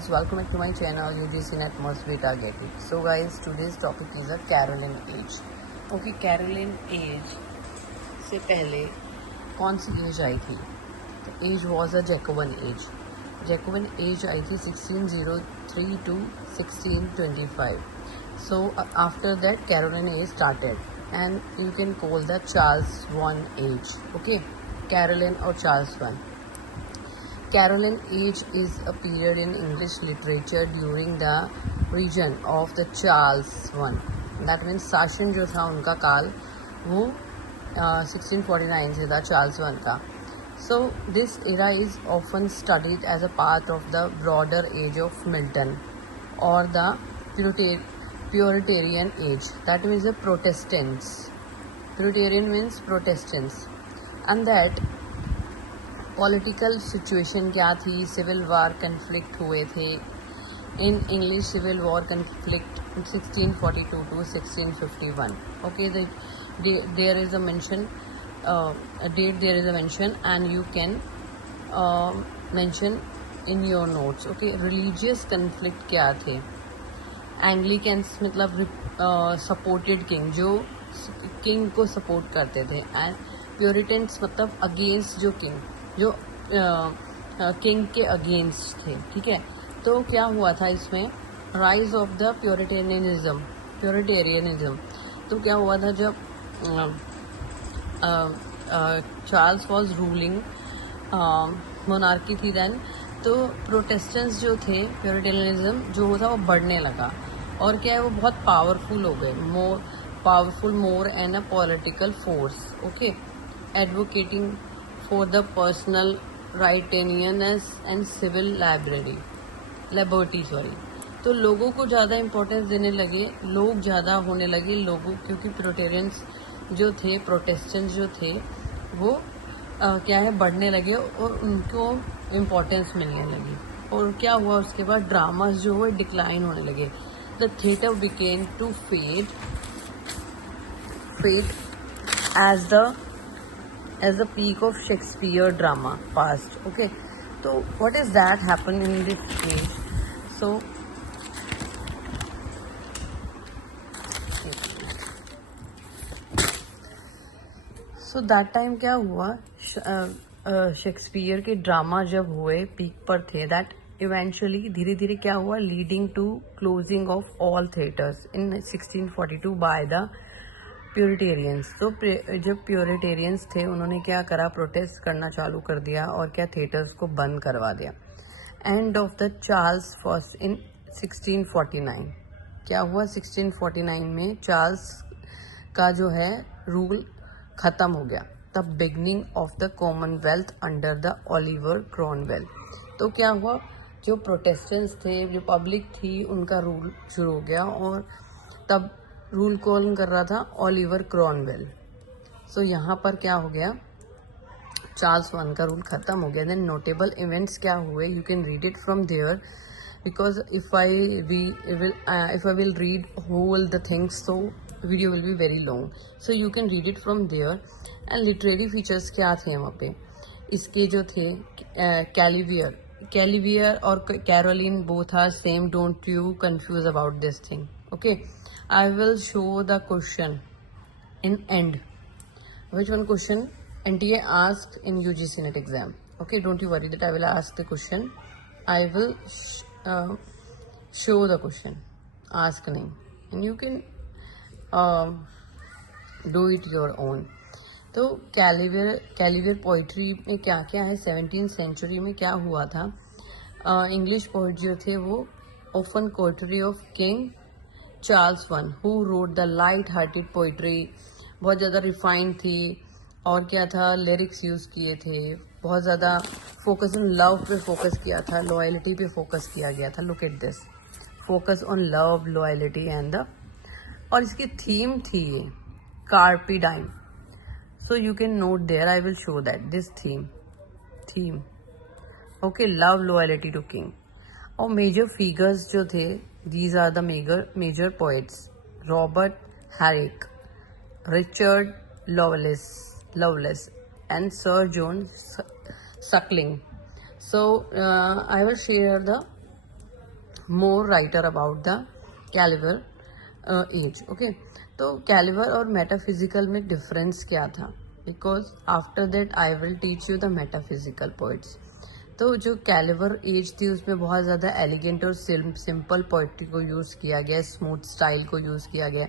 guys, welcome back to my channel UGC Net Must Be Targeted. So guys, today's topic is a Caroline age. Okay, Caroline age से पहले कौन सी as आई थी? तो age was a Jacobean age. Jacobean age आई थी 1603 to 1625. So after that Caroline age started and you can call the Charles I age. Okay, Caroline or Charles I. Caroline age is a period in English literature during the region of the Charles I. That means शासन जो था उनका काल वो 1649 से था Charles I का. So this era is often studied as a part of the broader age of Milton or the Puritan age. That means the Protestants. Puritan means Protestants. And that political situation क्या थी? Civil war conflict हुए थे. In English civil war conflict 1642 to 1651. Okay, there is a mention date, there is a mention and you can mention in your notes. Okay, religious conflict क्या थे? एंग्लिकन्स मतलब supported king, जो king को support करते थे, and प्योरिटेंस मतलब against जो king, जो किंग के अगेंस्ट थे. ठीक है, तो क्या हुआ था इसमें? Rise of the Puritanism. तो क्या हुआ था जब चार्ल्स वॉज रूलिंग, मोनार्की थी देन, तो प्रोटेस्टेंट्स जो थे, प्योरिटेरियनिज्म जो था वो बढ़ने लगा और क्या है वो बहुत पावरफुल हो गए, more and a political force. Okay, advocating for the personal righteousness and civil liberty. तो लोगों को ज़्यादा इम्पोर्टेंस देने लगे, लोग ज़्यादा होने लगे लोगों, क्योंकि प्रोटेरियंस जो थे, प्रोटेस्टेंट जो थे वो क्या है बढ़ने लगे और उनको इम्पोर्टेंस मिलने लगी. और क्या हुआ उसके बाद? ड्रामास जो हुए डिक्लाइन होने लगे. The theatre became to fade as the peak of Shakespeare drama past. Okay, so what is that happened in this age? So that time क्या हुआ? शेक्सपियर के ड्रामा जब हुए पीक पर थे, दैट इवेंचुअली धीरे धीरे क्या हुआ? Leading to closing of all theatres in 1642 by the Puritans. तो जब प्योरिटेरियंस थे उन्होंने क्या करा? प्रोटेस्ट करना चालू कर दिया और क्या थिएटर्स को बंद करवा दिया. End of the Charles first in 1649. क्या हुआ? 1649 में चार्ल्स का जो है रूल खत्म हो गया. The beginning of the Commonwealth under the Oliver Cromwell. तो क्या हुआ? जो प्रोटेस्टेंट्स थे, जो पब्लिक थी, उनका रूल शुरू हो गया और तब रूल कौन कर रहा था? ओलिवर क्रॉनवेल. सो यहाँ पर क्या हो गया? चार्ल्स I का रूल खत्म हो गया. देन नोटेबल इवेंट्स क्या हुए? You can read it from there, because if I will read whole the things, so video will be very long. So you can read it from there. And literary features क्या थे वहाँ पे? इसके जो थे Cavalier और Caroline both are same. Don't you confuse about this thing. Okay, I will show the question in end. Which one question NTA asked in UGC NET exam? Okay, don't you worry that I will ask the question. I will show the question. Ask nahi. And you can do it your own. तो कैलिवियर poetry में क्या क्या है? 17th century में क्या हुआ था? English poet जो थे वो open courtier of King Charles I, who wrote the light-hearted poetry, बहुत ज़्यादा रिफाइंड थी. और क्या था? लिरिक्स यूज़ किए थे, बहुत ज़्यादा फोकस ऑन लव पे फोकस किया था, लॉयल्टी पे फोकस किया गया था. Look at this, focus on love, loyalty and the, और इसकी थीम थी ये कार्पी डाइम. So you can note there, I will show that this theme. Okay, love, loyalty to king. और मेजर फिगर्स जो थे, these are the major poets: Robert Herrick, Richard Lovelace and Sir John Suckling. So I will share the more writer about the Caliber age. Okay, तो Caliber और metaphysical में difference क्या था? Because after that I will teach you the metaphysical poets. तो जो Caliber as थी उसमें बहुत ज़्यादा एलिगेंट और सिंपल पोइट्री को यूज़ किया गया, स्मूथ स्टाइल को यूज़ किया गया,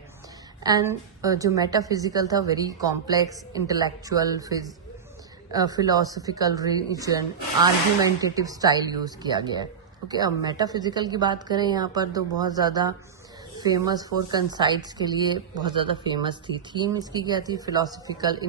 एंड जो मेटाफिजिकल था very complex intellectual philosophical reason argumentative style use किया गया है. ओके, अब मेटाफिजिकल की बात करें यहाँ पर तो बहुत ज़्यादा फेमस फॉर कंसाइट्स के लिए बहुत ज़्यादा फेमस थी. थीम इसकी क्या थी? फिलोसफिकल